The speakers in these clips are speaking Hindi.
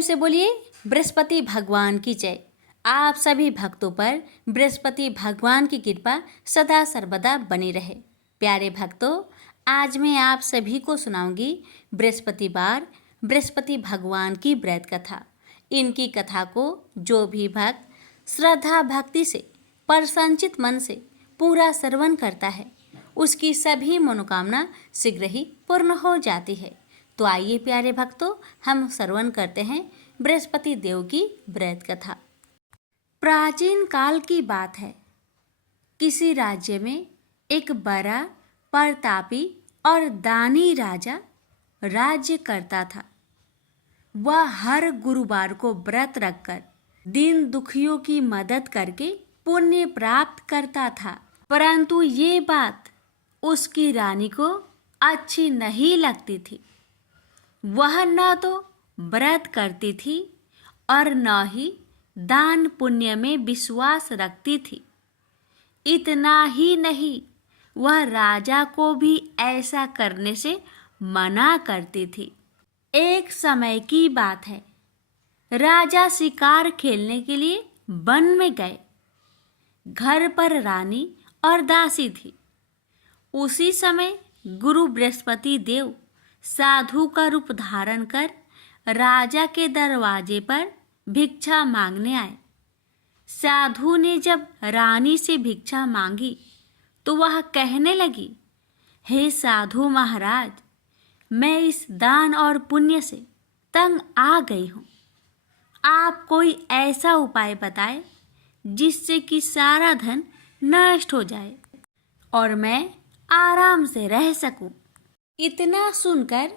प्रेम से बोलिए बृहस्पति भगवान की जय। आप सभी भक्तों पर बृहस्पति भगवान की कृपा सदा सर्वदा बनी रहे। प्यारे भक्तों, आज मैं आप सभी को सुनाऊंगी बृहस्पतिवार बृहस्पति भगवान की व्रत कथा। इनकी कथा को जो भी भक्त श्रद्धा भक्ति से प्रसन्नचित मन से पूरा श्रवण करता है, उसकी सभी मनोकामना शीघ्र ही पूर्ण हो जाती है। तो आइए प्यारे भक्तों, हम श्रवण करते हैं बृहस्पति देव की व्रत कथा। प्राचीन काल की बात है। किसी राज्य में एक बड़ा प्रतापी और दानी राजा राज्य करता था। वह हर गुरुवार को व्रत रखकर दीन दुखियों की मदद करके पुण्य प्राप्त करता था। परंतु ये बात उसकी रानी को अच्छी नहीं लगती थी। वह न तो व्रत करती थी और न ही दान पुण्य में विश्वास रखती थी। इतना ही नहीं, वह राजा को भी ऐसा करने से मना करती थी। एक समय की बात है। राजा शिकार खेलने के लिए वन में गए। घर पर रानी और दासी थी। उसी समय गुरु बृहस्पति देव साधु का रूप धारण कर राजा के दरवाजे पर भिक्षा मांगने आए। साधु ने जब रानी से भिक्षा मांगी तो वह कहने लगी, हे साधु महाराज, मैं इस दान और पुण्य से तंग आ गई हूँ। आप कोई ऐसा उपाय बताएं जिससे कि सारा धन नष्ट हो जाए और मैं आराम से रह सकूं। इतना सुनकर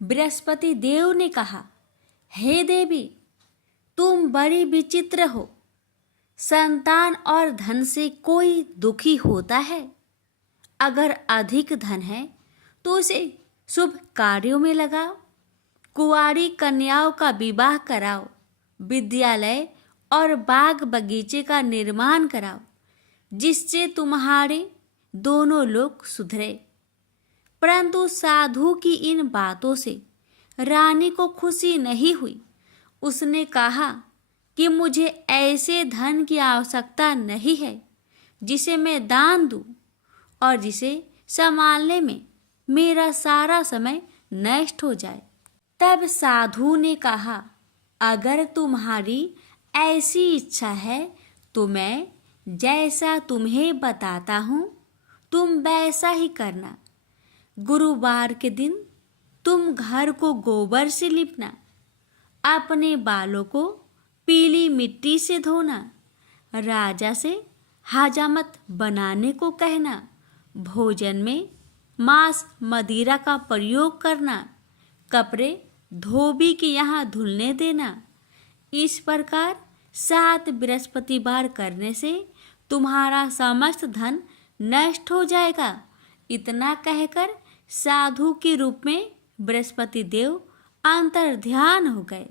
बृहस्पति देव ने कहा, हे देवी, तुम बड़ी विचित्र हो। संतान और धन से कोई दुखी होता है? अगर अधिक धन है तो उसे शुभ कार्यों में लगाओ, कुंवारी कन्याओं का विवाह कराओ, विद्यालय और बाग बगीचे का निर्माण कराओ, जिससे तुम्हारे दोनों लोग सुधरे। परंतु साधु की इन बातों से रानी को खुशी नहीं हुई। उसने कहा कि मुझे ऐसे धन की आवश्यकता नहीं है जिसे मैं दान दूं और जिसे संभालने में मेरा सारा समय नष्ट हो जाए। तब साधु ने कहा, अगर तुम्हारी ऐसी इच्छा है तो मैं जैसा तुम्हें बताता हूँ तुम वैसा ही करना। गुरुवार के दिन तुम घर को गोबर से लिपना, अपने बालों को पीली मिट्टी से धोना, राजा से हजामत बनाने को कहना, भोजन में मांस मदिरा का प्रयोग करना, कपड़े धोबी के यहाँ धुलने देना। इस प्रकार 7 बृहस्पतिवार करने से तुम्हारा समस्त धन नष्ट हो जाएगा। इतना कहकर साधु के रूप में बृहस्पति देव अंतर्ध्यान हो गए।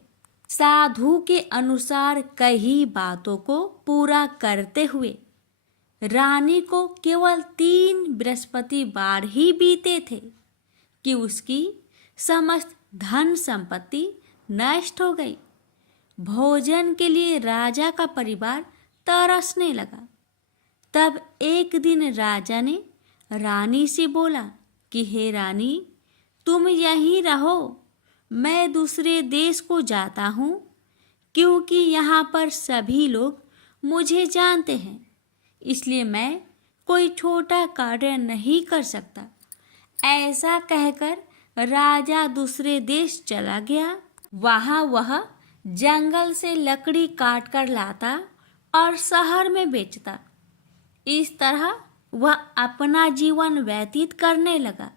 साधु के अनुसार कई बातों को पूरा करते हुए रानी को केवल 3 बृहस्पतिवार ही बीते थे कि उसकी समस्त धन संपत्ति नष्ट हो गई। भोजन के लिए राजा का परिवार तरसने लगा। तब एक दिन राजा ने रानी से बोला कि हे रानी, तुम यहीं रहो, मैं दूसरे देश को जाता हूँ, क्योंकि यहाँ पर सभी लोग मुझे जानते हैं, इसलिए मैं कोई छोटा कार्य नहीं कर सकता। ऐसा कहकर राजा दूसरे देश चला गया। वहाँ वह जंगल से लकड़ी काट कर लाता और शहर में बेचता। इस तरह वह अपना जीवन व्यतीत करने लगा।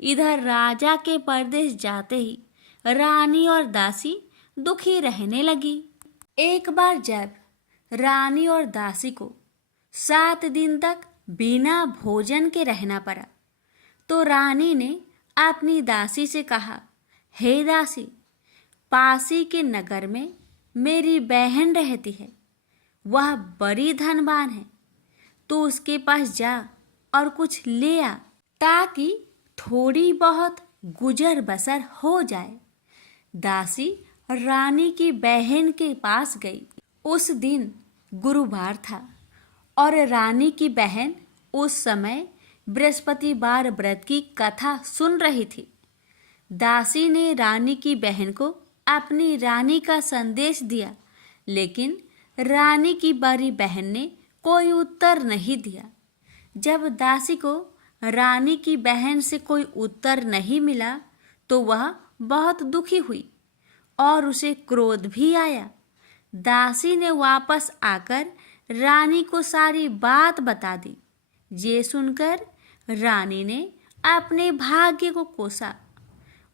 इधर राजा के परदेश जाते ही रानी और दासी दुखी रहने लगी। एक बार जब रानी और दासी को 7 दिन तक बिना भोजन के रहना पड़ा तो रानी ने अपनी दासी से कहा, हे दासी, पासी के नगर में मेरी बहन रहती है। वह बड़ी धनवान है, तो उसके पास जा और कुछ ले आ, ताकि थोड़ी बहुत गुजर बसर हो जाए। दासी रानी की बहन के पास गई। उस दिन गुरुवार था और रानी की बहन उस समय बृहस्पतिवार व्रत की कथा सुन रही थी। दासी ने रानी की बहन को अपनी रानी का संदेश दिया, लेकिन रानी की बड़ी बहन ने कोई उत्तर नहीं दिया। जब दासी को रानी की बहन से कोई उत्तर नहीं मिला तो वह बहुत दुखी हुई और उसे क्रोध भी आया। दासी ने वापस आकर रानी को सारी बात बता दी। ये सुनकर रानी ने अपने भाग्य को कोसा।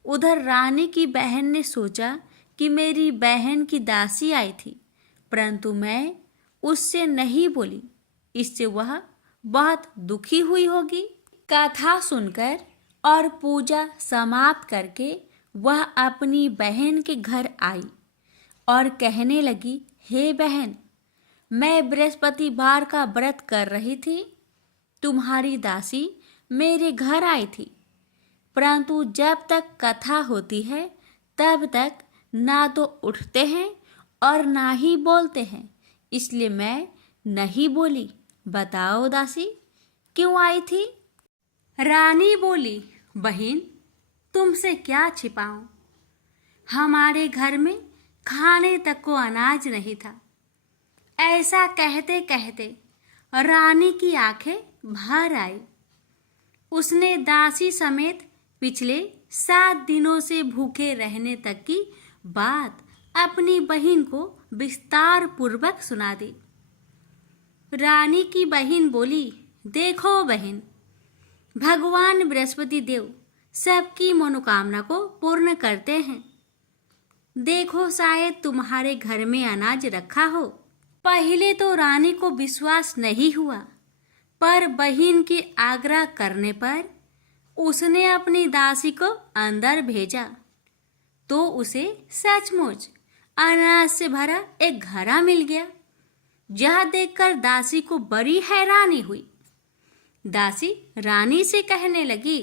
उधर रानी की बहन ने सोचा कि मेरी बहन की दासी आई थी, परंतु मैं उससे नहीं बोली, इससे वह बहुत दुखी हुई होगी। कथा सुनकर और पूजा समाप्त करके वह अपनी बहन के घर आई और कहने लगी, हे बहन, मैं बृहस्पतिवार का व्रत कर रही थी। तुम्हारी दासी मेरे घर आई थी, परंतु जब तक कथा होती है तब तक ना तो उठते हैं और ना ही बोलते हैं, इसलिए मैं नहीं बोली। बताओ दासी, क्यों आई थी? रानी बोली, बहन, तुमसे क्या छिपाऊं? हमारे घर में खाने तक को अनाज नहीं था। ऐसा कहते कहते रानी की आंखें भर आई। उसने दासी समेत पिछले 7 दिनों से भूखे रहने तक की बात अपनी बहन को विस्तार पूर्वक सुना दी। रानी की बहन बोली, देखो बहन, भगवान बृहस्पति देव सबकी मनोकामना को पूर्ण करते हैं। देखो, शायद तुम्हारे घर में अनाज रखा हो। पहले तो रानी को विश्वास नहीं हुआ, पर बहन के आग्रह करने पर उसने अपनी दासी को अंदर भेजा तो उसे सचमुच अनाज से भरा एक घड़ा मिल गया। यह देखकर दासी को बड़ी हैरानी हुई। दासी रानी से कहने लगी,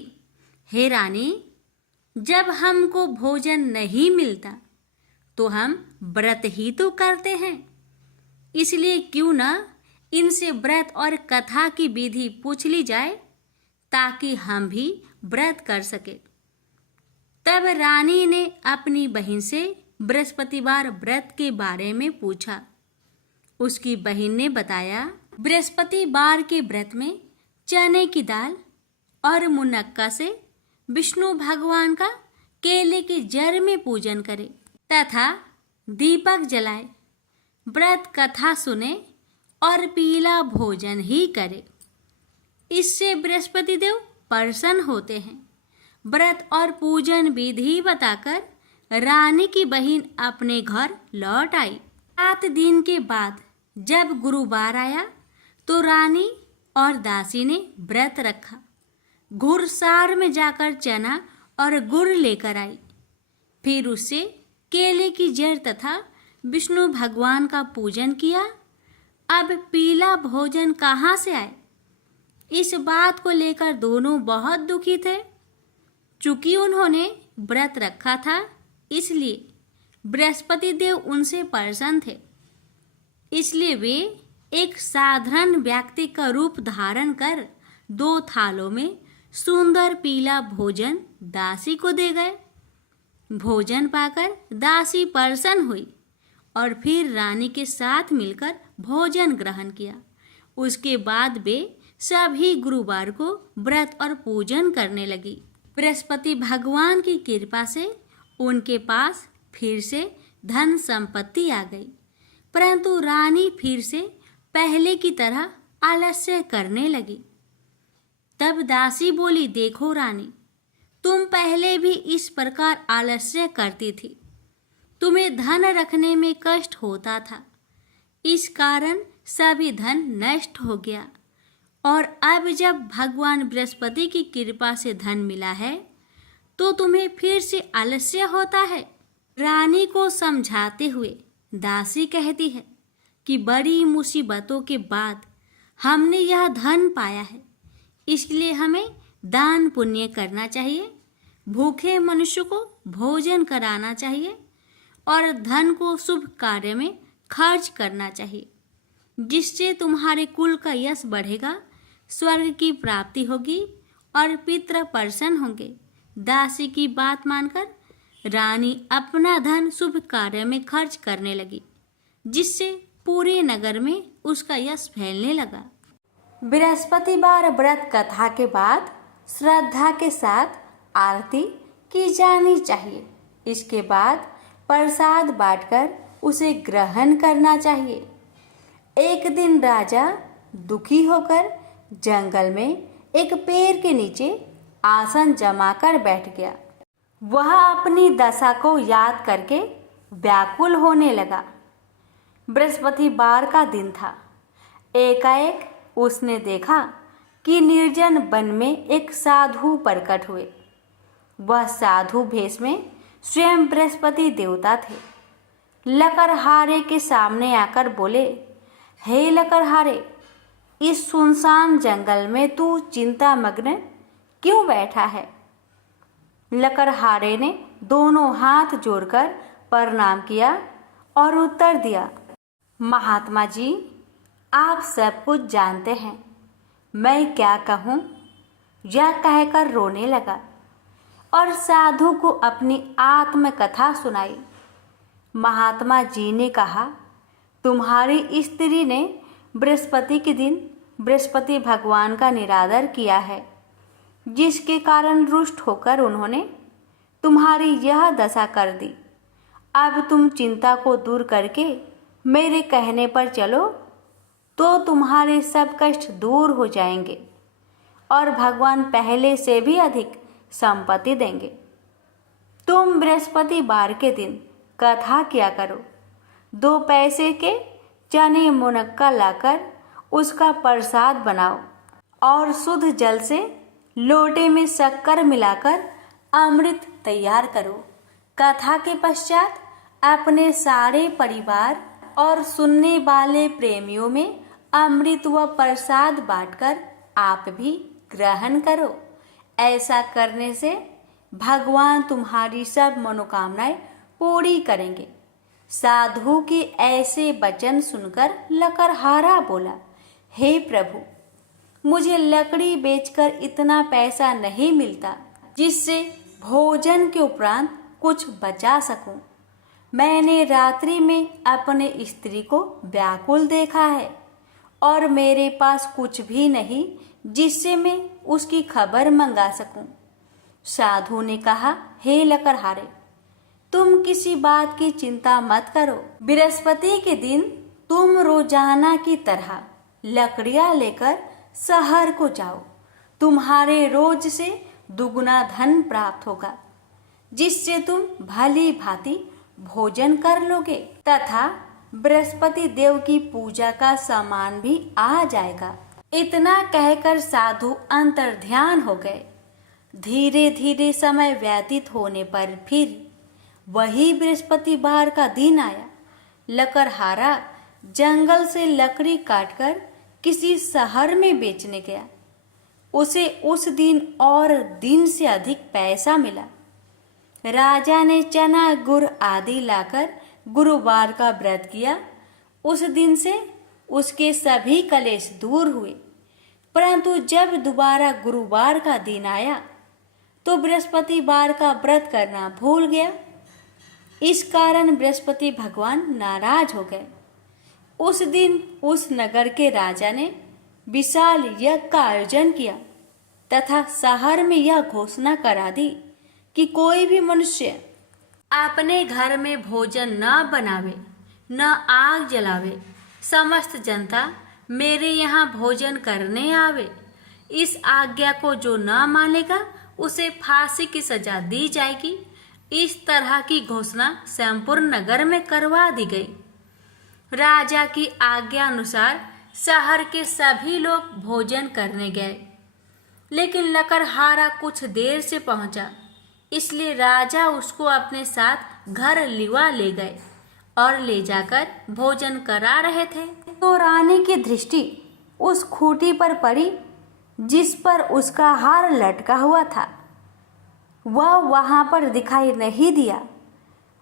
हे रानी, जब हमको भोजन नहीं मिलता तो हम व्रत ही तो करते हैं, इसलिए क्यों न इनसे व्रत और कथा की विधि पूछ ली जाए ताकि हम भी व्रत कर सके। तब रानी ने अपनी बहन से बृहस्पतिवार व्रत के बारे में पूछा। उसकी बहन ने बताया, बृहस्पतिवार के व्रत में चने की दाल और मुनक्का से विष्णु भगवान का केले के जड़ में पूजन करें तथा दीपक जलाए, व्रत कथा सुने और पीला भोजन ही करे। इससे बृहस्पति देव प्रसन्न होते हैं। व्रत और पूजन विधि बताकर रानी की बहन अपने घर लौट आई। 7 दिन के बाद जब गुरुवार आया तो रानी और दासी ने व्रत रखा। घुड़सार में जाकर चना और गुड़ लेकर आई। फिर उससे केले की जड़ तथा विष्णु भगवान का पूजन किया। अब पीला भोजन कहाँ से आए? इस बात को लेकर दोनों बहुत दुखी थे। चूंकि उन्होंने व्रत रखा था, इसलिए बृहस्पति देव उनसे प्रसन्न थे। इसलिए वे एक साधारण व्यक्ति का रूप धारण कर 2 थालों में सुंदर पीला भोजन दासी को दे गए। भोजन पाकर दासी प्रसन्न हुई और फिर रानी के साथ मिलकर भोजन ग्रहण किया। उसके बाद वे सभी गुरुवार को व्रत और पूजन करने लगी। बृहस्पति भगवान की कृपा से उनके पास फिर से धन संपत्ति आ गई, परंतु रानी फिर से पहले की तरह आलस्य करने लगी। तब दासी बोली, देखो रानी, तुम पहले भी इस प्रकार आलस्य करती थी। तुम्हें धन रखने में कष्ट होता था, इस कारण सभी धन नष्ट हो गया, और अब जब भगवान बृहस्पति की कृपा से धन मिला है तो तुम्हें फिर से आलस्य होता है। रानी को समझाते हुए दासी कहती है कि बड़ी मुसीबतों के बाद हमने यह धन पाया है, इसलिए हमें दान पुण्य करना चाहिए, भूखे मनुष्य को भोजन कराना चाहिए और धन को शुभ कार्य में खर्च करना चाहिए, जिससे तुम्हारे कुल का यश बढ़ेगा, स्वर्ग की प्राप्ति होगी और पितृ प्रसन्न होंगे। दासी की बात मानकर रानी अपना धन शुभ कार्य में खर्च करने लगी, जिससे पूरे नगर में उसका यश फैलने लगा। बृहस्पतिवार व्रत कथा के बाद श्रद्धा के साथ आरती की जानी चाहिए। इसके बाद प्रसाद बांटकर उसे ग्रहण करना चाहिए। एक दिन राजा दुखी होकर जंगल में एक पेड़ के नीचे आसन जमाकर बैठ गया। वह अपनी दशा को याद करके व्याकुल होने लगा। बृहस्पतिवार का दिन था। एकाएक उसने देखा कि निर्जन वन में एक साधु प्रकट हुए। वह साधु भेष में स्वयं बृहस्पति देवता थे। लकड़हारे के सामने आकर बोले, हे लकड़हारे, इस सुनसान जंगल में तू चिंता मग्न क्यों बैठा है? लकड़हारे ने दोनों हाथ जोड़कर प्रणाम किया और उत्तर दिया, महात्मा जी, आप सब कुछ जानते हैं, मैं क्या कहूँ? यह कहकर रोने लगा और साधु को अपनी आत्मकथा सुनाई। महात्मा जी ने कहा, तुम्हारी स्त्री ने बृहस्पति के दिन बृहस्पति भगवान का निरादर किया है, जिसके कारण रुष्ट होकर उन्होंने तुम्हारी यह दशा कर दी। अब तुम चिंता को दूर करके मेरे कहने पर चलो तो तुम्हारे सब कष्ट दूर हो जाएंगे और भगवान पहले से भी अधिक संपत्ति देंगे। तुम बृहस्पतिवार के दिन कथा किया करो। 2 पैसे के चने मुनक्का लाकर उसका प्रसाद बनाओ और शुद्ध जल से लोटे में शक्कर मिलाकर अमृत तैयार करो। कथा के पश्चात अपने सारे परिवार और सुनने वाले प्रेमियों में अमृत व प्रसाद बांटकर आप भी ग्रहण करो। ऐसा करने से भगवान तुम्हारी सब मनोकामनाएं पूरी करेंगे। साधु के ऐसे वचन सुनकर लकड़हारा बोला, हे प्रभु, मुझे लकड़ी बेचकर इतना पैसा नहीं मिलता जिससे भोजन के उपरांत कुछ बचा सकूं। मैंने रात्रि में अपने स्त्री को व्याकुल देखा है और मेरे पास कुछ भी नहीं जिससे मैं उसकी खबर मंगा सकूं। साधु ने कहा, हे लकड़हारे, तुम किसी बात की चिंता मत करो। बृहस्पति के दिन तुम रोजाना की तरह लकड़ियां लेकर शहर को जाओ। तुम्हारे रोज से दुगुना धन प्राप्त होगा, जिससे तुम भली भांति भोजन कर लोगे तथा बृहस्पति देव की पूजा का सामान भी आ जाएगा। इतना कहकर साधु अंतर्ध्यान हो गए। धीरे धीरे समय व्यतीत होने पर फिर वही बृहस्पतिवार का दिन आया। लकड़हारा जंगल से लकड़ी काटकर किसी शहर में बेचने गया। उसे उस दिन और दिन से अधिक पैसा मिला। राजा ने चना गुड़ आदि लाकर गुरुवार का व्रत किया। उस दिन से उसके सभी कलेश दूर हुए। परंतु जब दोबारा गुरुवार का दिन आया तो बृहस्पतिवार का व्रत करना भूल गया। इस कारण बृहस्पति भगवान नाराज हो गए। उस दिन उस नगर के राजा ने विशाल यज्ञ का आयोजन किया तथा शहर में यह घोषणा करा दी कि कोई भी मनुष्य अपने घर में भोजन न बनावे, न आग जलावे। समस्त जनता मेरे यहाँ भोजन करने आवे। इस आज्ञा को जो न मानेगा उसे फांसी की सजा दी जाएगी। इस तरह की घोषणा संपूर्ण नगर में करवा दी गई। राजा की आज्ञा अनुसार शहर के सभी लोग भोजन करने गए, लेकिन लकड़हारा कुछ देर से पहुंचा, इसलिए राजा उसको अपने साथ घर लिवा ले गए और ले जाकर भोजन करा रहे थे तो रानी की दृष्टि उस खूंटी पर पड़ी जिस पर उसका हार लटका हुआ था। वह वहां पर दिखाई नहीं दिया।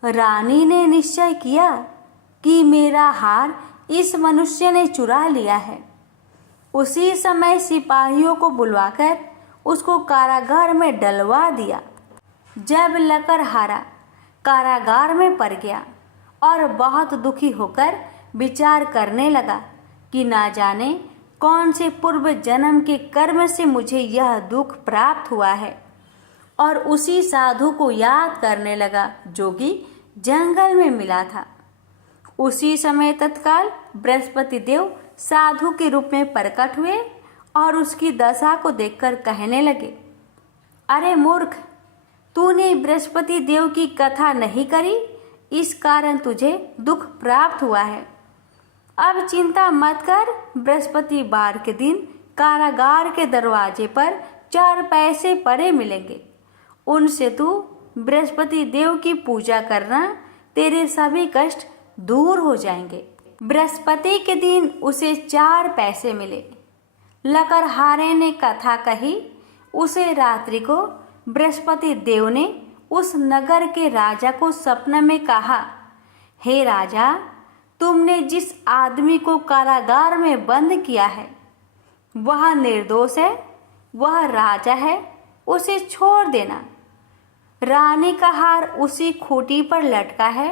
रानी ने निश्चय किया कि मेरा हार इस मनुष्य ने चुरा लिया है। उसी समय सिपाहियों को बुलवाकर उसको कारागार में डलवा दिया। जब लकड़हारा कारागार में पड़ गया और बहुत दुखी होकर विचार करने लगा कि ना जाने कौन से पूर्व जन्म के कर्म से मुझे यह दुख प्राप्त हुआ है, और उसी साधु को याद करने लगा जो कि जंगल में मिला था। उसी समय तत्काल बृहस्पति देव साधु के रूप में प्रकट हुए और उसकी दशा को देखकर कहने लगे, अरे मूर्ख, तूने बृहस्पति देव की कथा नहीं करी, इस कारण तुझे दुख प्राप्त हुआ है। अब चिंता मत कर, बृहस्पतिवार के दिन कारागार के दरवाजे पर 4 पैसे पड़े मिलेंगे। उनसे तू बृहस्पति देव की पूजा करना, तेरे सभी कष्ट दूर हो जाएंगे। बृहस्पति के दिन उसे 4 पैसे मिले। लकड़हारे ने कथा कही। उसे रात्रि को बृहस्पति देव ने उस नगर के राजा को सपने में कहा, हे राजा, तुमने जिस आदमी को कारागार में बंद किया है वह निर्दोष है, वह राजा है, उसे छोड़ देना। रानी का हार उसी खूंटी पर लटका है।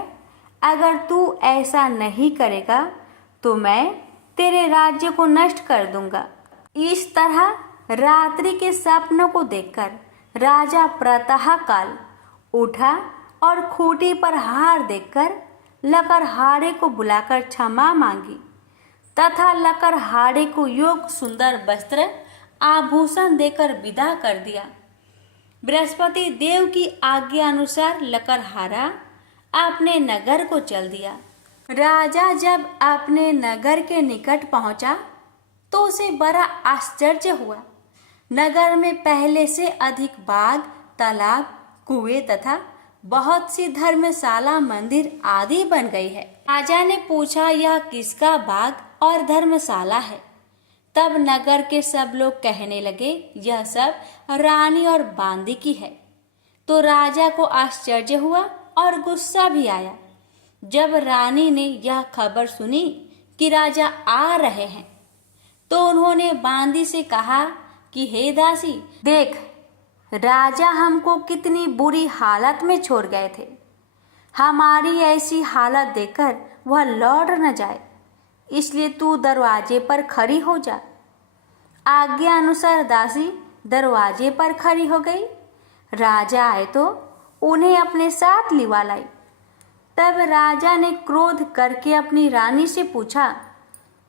अगर तू ऐसा नहीं करेगा तो मैं तेरे राज्य को नष्ट कर दूंगा। इस तरह रात्रि के सपनों को देखकर राजा प्रातः काल उठा और खूंटी पर हार देखकर लकड़हारे को बुलाकर क्षमा मांगी तथा लकड़हारे को योग सुंदर वस्त्र आभूषण देकर विदा कर दिया। बृहस्पति देव की आज्ञा अनुसार लकड़हारा अपने नगर को चल दिया। राजा जब अपने नगर के निकट पहुंचा तो उसे बड़ा आश्चर्य हुआ। नगर में पहले से अधिक बाग, तालाब, कुएं तथा बहुत सी धर्मशाला, मंदिर आदि बन गई है। राजा ने पूछा, यह किसका बाग और धर्मशाला है? तब नगर के सब लोग कहने लगे, यह सब रानी और बांदी की है। तो राजा को आश्चर्य हुआ और गुस्सा भी आया। जब रानी ने यह खबर सुनी कि राजा आ रहे हैं तो उन्होंने बांदी से कहा कि हे दासी, देख, राजा हमको कितनी बुरी हालत में छोड़ गए थे। हमारी ऐसी हालत देखकर वह लौट न जाए, इसलिए तू दरवाजे पर खड़ी हो जा। आज्ञा अनुसार दासी दरवाजे पर खड़ी हो गई। राजा आए तो उन्हें अपने साथ लिवा लाई। तब राजा ने क्रोध करके अपनी रानी से पूछा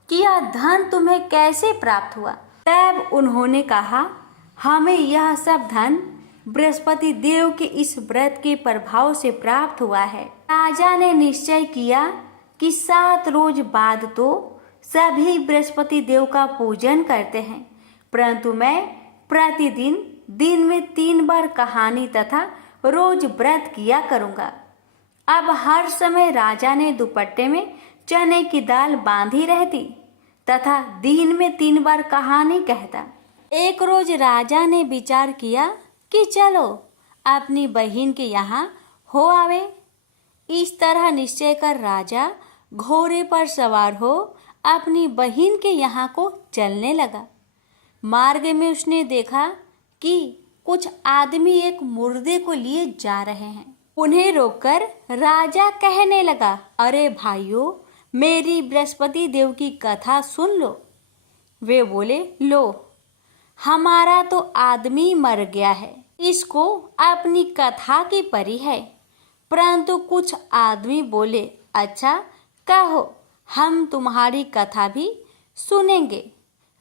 कि यह धन तुम्हें कैसे प्राप्त हुआ? तब उन्होंने कहा, हमें यह सब धन बृहस्पति देव के इस व्रत के प्रभाव से प्राप्त हुआ है। राजा ने निश्चय किया कि 7 रोज बाद तो सभी बृहस्पति देव का पूजन करते हैं, परंतु मैं प्रतिदिन दिन में 3 बार कहानी तथा रोज व्रत किया करूंगा। अब हर समय राजा ने दुपट्टे में चने की दाल बांधी रहती तथा दिन में 3 बार कहानी कहता। एक रोज राजा ने विचार किया कि चलो अपनी बहन के यहाँ हो आवे। इस तरह निश्चय कर राजा घोड़े पर सवार हो अपनी बहन के यहाँ को चलने लगा। मार्ग में उसने देखा कि कुछ आदमी एक मुर्दे को लिए जा रहे हैं। उन्हें रोककर राजा कहने लगा, अरे भाइयों, मेरी बृहस्पति देव की कथा सुन लो। वे बोले, लो, हमारा तो आदमी मर गया है, इसको अपनी कथा की परी है। परंतु कुछ आदमी बोले, अच्छा कहो, हम तुम्हारी कथा भी सुनेंगे।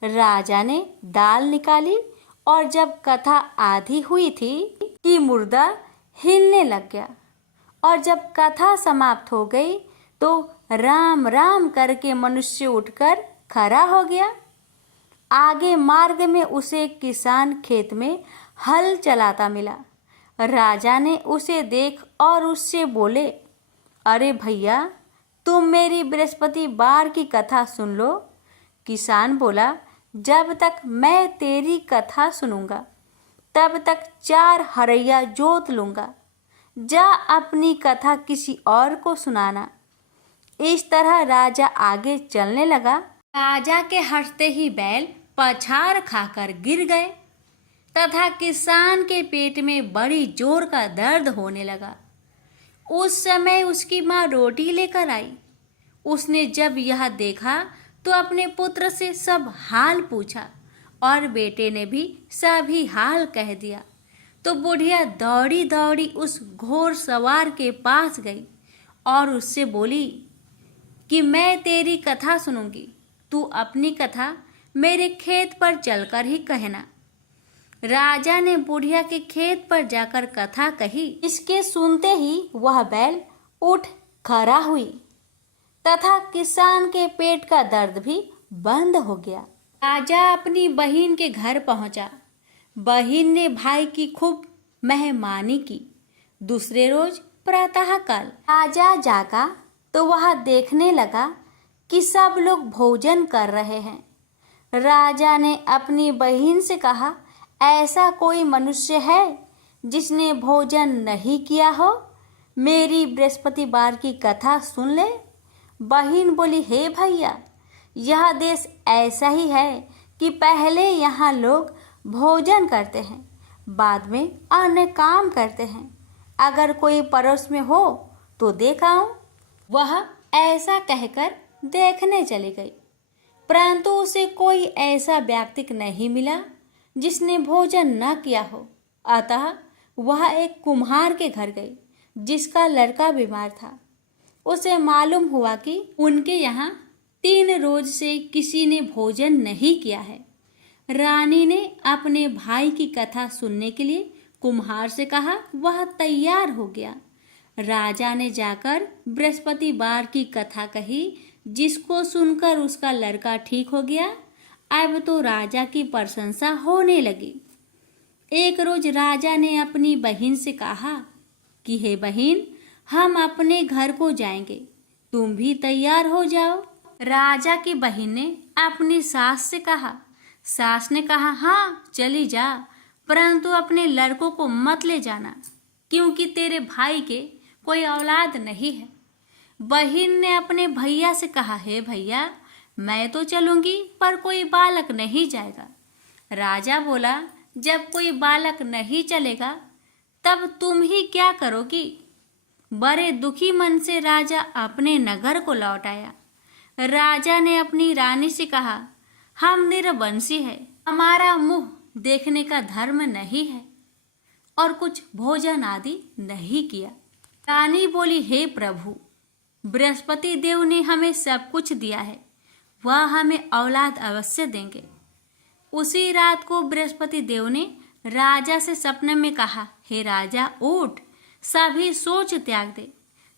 राजा ने दाल निकाली और जब कथा आधी हुई थी कि मुर्दा हिलने लग गया, और जब कथा समाप्त हो गई तो राम राम करके मनुष्य उठकर खड़ा हो गया। आगे मार्ग में उसे एक किसान खेत में हल चलाता मिला। राजा ने उसे देख और उससे बोले, अरे भैया, तुम मेरी बृहस्पतिवार की कथा सुन लो। किसान बोला, जब तक मैं तेरी कथा सुनूंगा तब तक 4 हरैया जोत लूंगा। जा अपनी कथा किसी और को सुनाना। इस तरह राजा आगे चलने लगा। राजा के हंसते ही बैल पछाड़ खाकर गिर गए तथा किसान के पेट में बड़ी जोर का दर्द होने लगा। उस समय उसकी माँ रोटी लेकर आई। उसने जब यह देखा तो अपने पुत्र से सब हाल पूछा और बेटे ने भी सभी हाल कह दिया। तो बुढ़िया दौड़ी दौड़ी उस घोड़ सवार के पास गई और उससे बोली कि मैं तेरी कथा सुनूंगी, तू अपनी कथा मेरे खेत पर चलकर ही कहना। राजा ने बुढ़िया के खेत पर जाकर कथा कही। इसके सुनते ही वह बैल उठ खड़ा हुई तथा किसान के पेट का दर्द भी बंद हो गया। राजा अपनी बहन के घर पहुंचा। बहन ने भाई की खूब मेहमानी की। दूसरे रोज प्रातःकाल राजा जागा तो वह देखने लगा कि सब लोग भोजन कर रहे हैं। राजा ने अपनी बहन से कहा, ऐसा कोई मनुष्य है जिसने भोजन नहीं किया हो? मेरी बृहस्पतिवार की कथा सुन ले। बहन बोली, हे भैया, यह देश ऐसा ही है कि पहले यहाँ लोग भोजन करते हैं, बाद में अन्य काम करते हैं। अगर कोई पड़ोस में हो तो देख आऊं। वह ऐसा कहकर देखने चली गई, परंतु उसे कोई ऐसा व्यक्ति नहीं मिला जिसने भोजन न किया हो। अतः वह एक कुम्हार के घर गई जिसका लड़का बीमार था। उसे मालूम हुआ कि उनके यहाँ 3 रोज से किसी ने भोजन नहीं किया है। रानी ने अपने भाई की कथा सुनने के लिए कुम्हार से कहा। वह तैयार हो गया। राजा ने जाकर बृहस्पतिवार की कथा कही, जिसको सुनकर उसका लड़का ठीक हो गया। अब तो राजा की प्रशंसा होने लगी। एक रोज राजा ने अपनी बहन से कहा कि हे बहन, हम अपने घर को जाएंगे, तुम भी तैयार हो जाओ। राजा की बहन ने अपनी सास से कहा। सास ने कहा, हाँ चली जा, परंतु अपने लड़कों को मत ले जाना, क्योंकि तेरे भाई के कोई औलाद नहीं है। बहन ने अपने भैया से कहा, हे भैया, मैं तो चलूंगी पर कोई बालक नहीं जाएगा। राजा बोला, जब कोई बालक नहीं चलेगा तब तुम ही क्या करोगी? बड़े दुखी मन से राजा अपने नगर को लौट आया। राजा ने अपनी रानी से कहा, हम निरवंशी है, हमारा मुंह देखने का धर्म नहीं है और कुछ भोजन आदि नहीं किया। रानी बोली, हे प्रभु, बृहस्पति देव ने हमें सब कुछ दिया है, वह हमें औलाद अवश्य देंगे। उसी रात को बृहस्पति देव ने राजा से सपने में कहा, हे राजा, उठ, सभी सोच त्याग दे,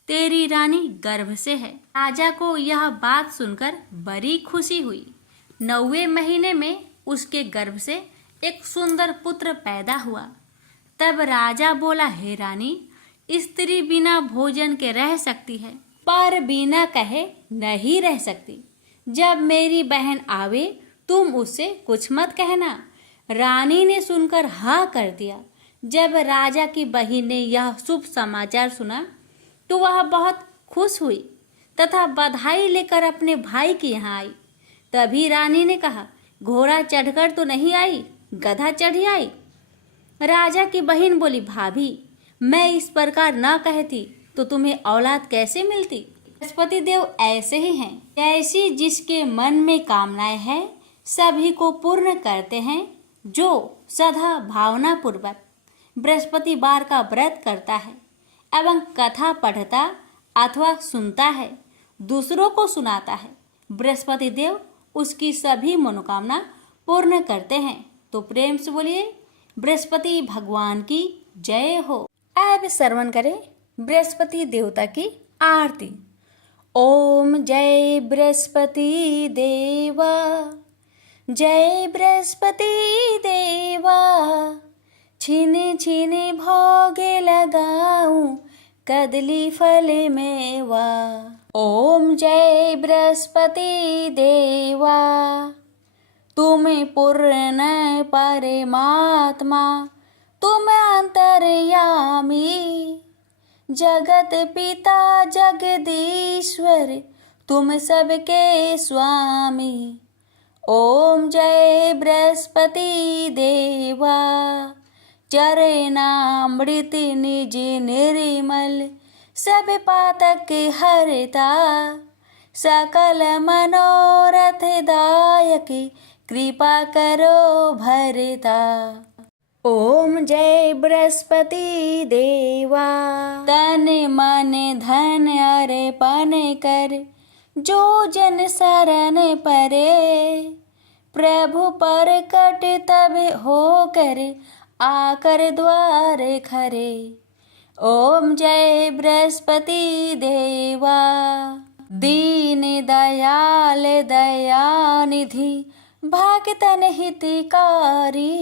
तेरी रानी गर्भ से है। राजा को यह बात सुनकर बड़ी खुशी हुई। 9वें महीने में उसके गर्भ से एक सुंदर पुत्र पैदा हुआ। तब राजा बोला, हे रानी, स्त्री बिना भोजन के रह सकती है, पर बिना कहे नहीं रह सकती। जब मेरी बहन आवे तुम उससे कुछ मत कहना। रानी ने सुनकर हाँ कर दिया। जब राजा की बहन ने यह शुभ समाचार सुना तो वह बहुत खुश हुई तथा बधाई लेकर अपने भाई के यहाँ आई। तभी रानी ने कहा, घोड़ा चढ़कर तो नहीं आई, गधा चढ़ी आई। राजा की बहन बोली, भाभी, मैं इस प्रकार न कहती तो तुम्हें औलाद कैसे मिलती? बृहस्पति देव ऐसे ही हैं, जैसी जिसके मन में कामनाएं हैं सभी को पूर्ण करते हैं। जो सदा भावना पूर्वक बृहस्पतिवार का व्रत करता है एवं कथा पढ़ता अथवा सुनता है, दूसरों को सुनाता है, बृहस्पति देव उसकी सभी मनोकामना पूर्ण करते हैं। तो प्रेम से बोलिए, बृहस्पति भगवान की जय हो। अब श्रवण करें बृहस्पति देवता की आरती। ओम जय बृहस्पति देवा, जय बृहस्पति देवा, छीने छीने भोगे लगाऊं कदली फल मेवा। ओम जय बृहस्पति देवा, तुम पूर्ण परमात्मा, तुम अंतर्यामी, जगत पिता जगदीश्वर तुम सबके स्वामी। ओम जय बृहस्पति देवा, चरणामृत निज निर्मल, सब पातक हरता, सकल मनोरथ दायक, कृपा करो भरता। ओम जय बृहस्पति देवा, तन मन धन अर्पण कर, जो जन शरण परे, प्रभु प्रकट तब होकर, आकर द्वार खरे। ओम जय बृहस्पति देवा, दीन दयाल दयानिधि, भक्तन हितकारी,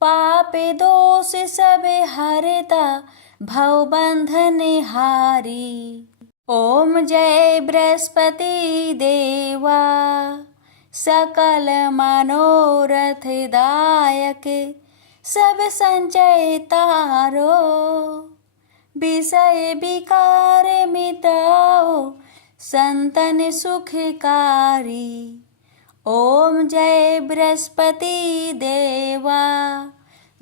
पाप दोष सब हरता, भव बंधन हारी। ओम जय बृहस्पति देवा, सकल मनोरथ दायक, सब संचय तारो, विषय विकार मिटाओ, संतन सुखकारी। ओम जय बृहस्पति देवा,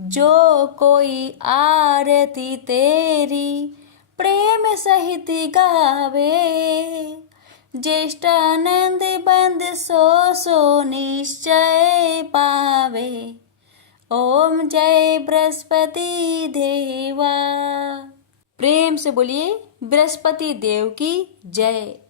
जो कोई आरती तेरी, प्रेम सहित गावे, ज्येष्ठानंद बंद सो निश्चय पावे। ओम जय बृहस्पति देवा। प्रेम से बोलिए बृहस्पति देव की जय।